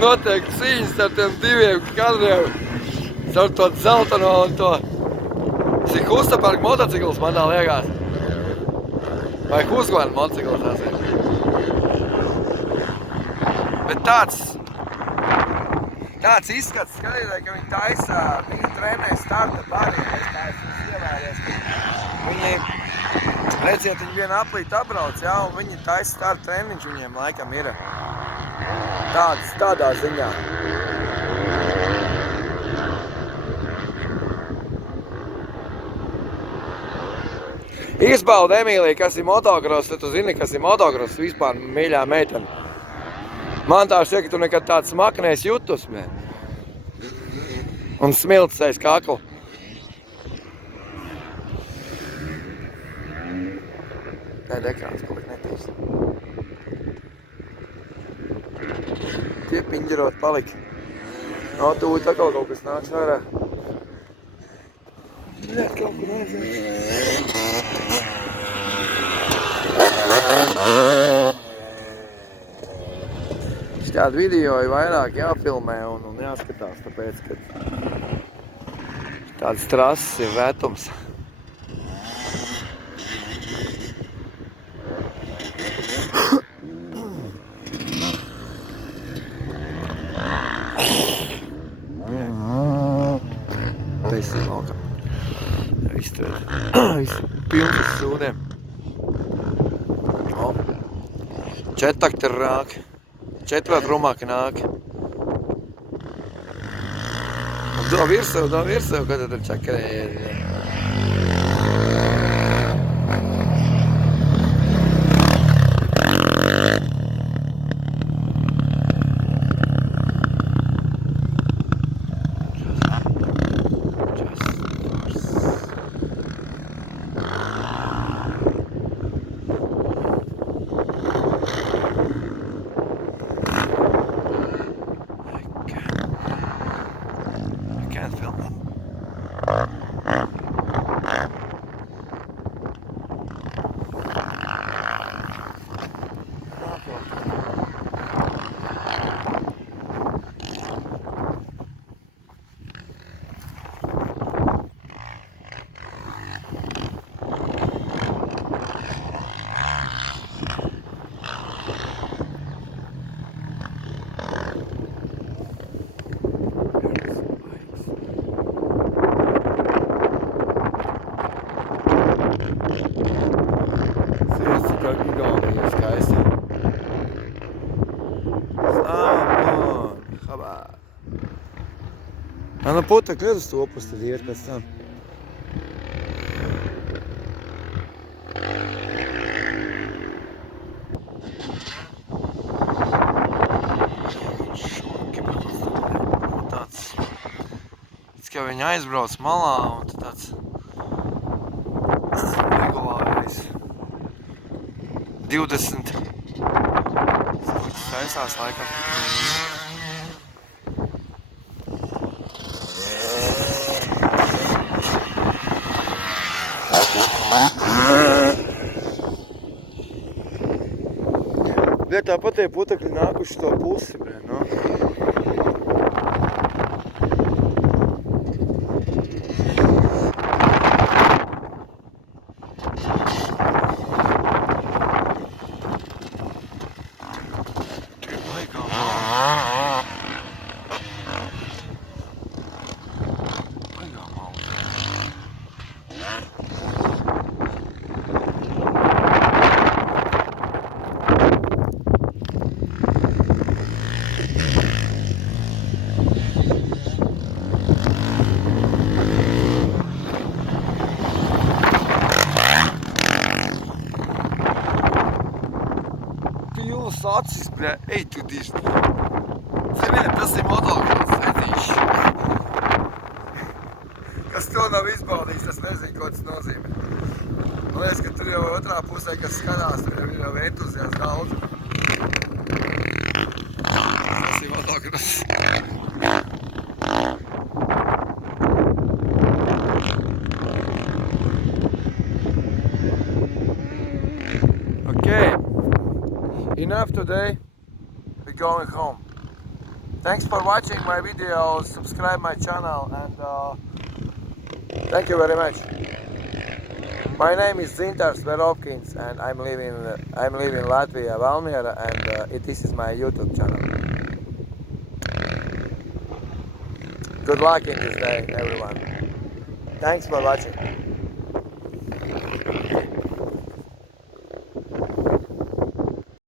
notiek cīņas ar tiem diviem kadriem. Ar to dzelteno un to. Tas ir Hustaparka motocikls, man tā liekas. Vai Husqvarna motocikls tas ir. Bet tāds izskats skatītāji, ka viņi taisa, viņi trenē starta barjeras, tā esmu ievērties. Viņi, redziet, viņi vienu aplīt apbrauc, jā, un viņi taisa starta treniņš viņiem laikam ir. Tādā ziņā. Izbauda, Emīlija, kas ir motocross, tad tu zini, kas ir motocross vispār, mīļā meitene. Man tā šķiet, ka tu nekad tāds smaknēs jutus, man. Un smilts aiz kakla. Nē, ekrāns kaut kā netīrs. Tie piņģerot palika. No, tūlīt atkal kaut kas nāks ārā. Nē, kaut kur aizēs. Tādu video ir vairāk jāfilmē un jāskatās, tāpēc, ka tādas trases ir vetums. Viss ir laukā. Viss tur ir pilns ar sūdiem. Četakti rāk. Četvēt rumāki nāk. Do virsū, kad tad ir čakarēji. Nu putekļi ir uz topus, tad iet pēc tam. Šoki, tāds, kā viņi aizbrauc malā un tāds regulārais 20 taisās laikam. Bet tāpat tie putekļi nākuši to pusi, no? Acis, bļā, ej tu dišt. Ziniet, tas ir motocross, etīši. Kas to nav izbaudījis, tas nezinu, ko tas nozīmē. Man liekas, ka tur jau otrā pusē, kas skatās, tur ir jau entuziāls daudz. Tas ir motocross. Okay. Enough today, we're going home. Thanks for watching my videos, subscribe my channel, and thank you very much. My name is Zintar Sverovkins, and I'm living in Latvia, Valmiera, and this is my YouTube channel. Good luck in this day, everyone. Thanks for watching.